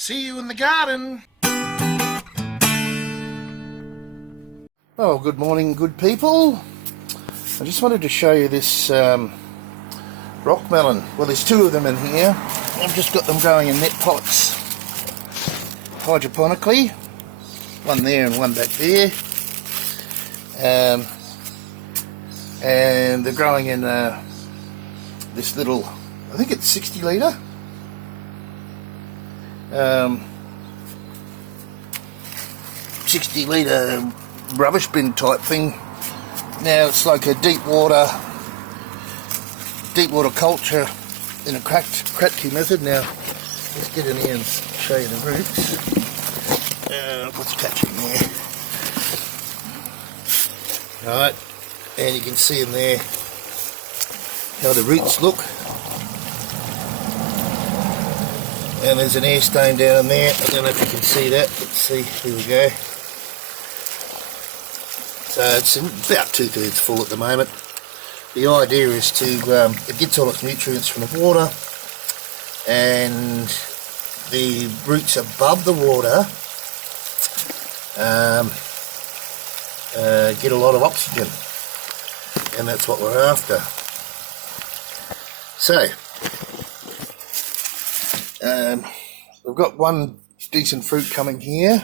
See you in the garden. Oh, good morning, good people. I just wanted to show you this rock melon. Well, there's two of them in here. I've just got them growing in net pots, hydroponically. One there and one back there. And they're growing in this little, I think it's 60 litre. 60 litre rubbish bin type thing. Now it's like a deep water culture in a Kratky method. Now let's get in here and show you the roots. What's catching there? Right, and you can see in there how the roots look. And there's an air stain down there. I don't know if you can see that. Let's see. Here we go. So it's about 2/3 full at the moment. The idea is to it gets all its nutrients from the water, and the roots above the water get a lot of oxygen, and that's what we're after. So we've got one decent fruit coming here.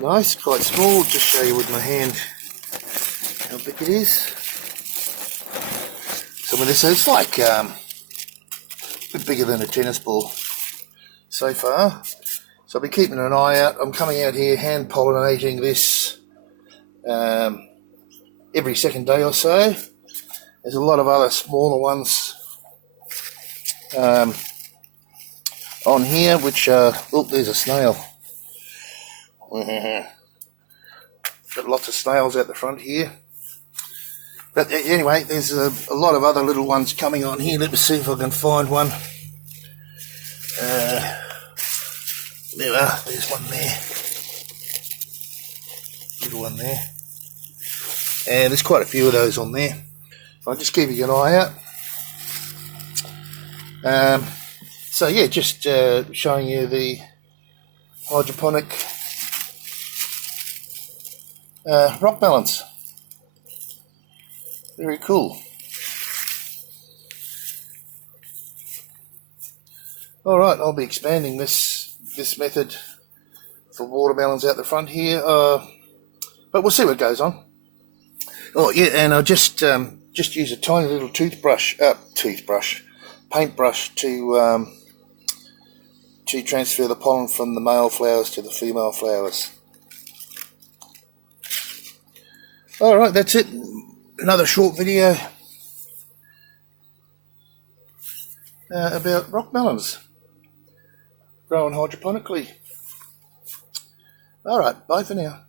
Nice, quite small. Just show you with my hand how big it is. Some of this is like a bit bigger than a tennis ball so far. So I'll be keeping an eye out. I'm coming out here hand pollinating this every second day or so. There's a lot of other smaller ones on here, which oh, there's a snail. Got lots of snails out the front here. But anyway, there's a lot of other little ones coming on here. Let me see if I can find one. There are. There's one there. Little one there. And there's quite a few of those on there. I'll just keep an eye out. So yeah, just showing you the hydroponic rock melons. Very cool. Alright, I'll be expanding this method for watermelons out the front here, but we'll see what goes on. Oh yeah, and I'll just use a tiny little paintbrush to transfer the pollen from the male flowers to the female flowers. Alright, that's it. Another short video about rock melons growing hydroponically. Alright, bye for now.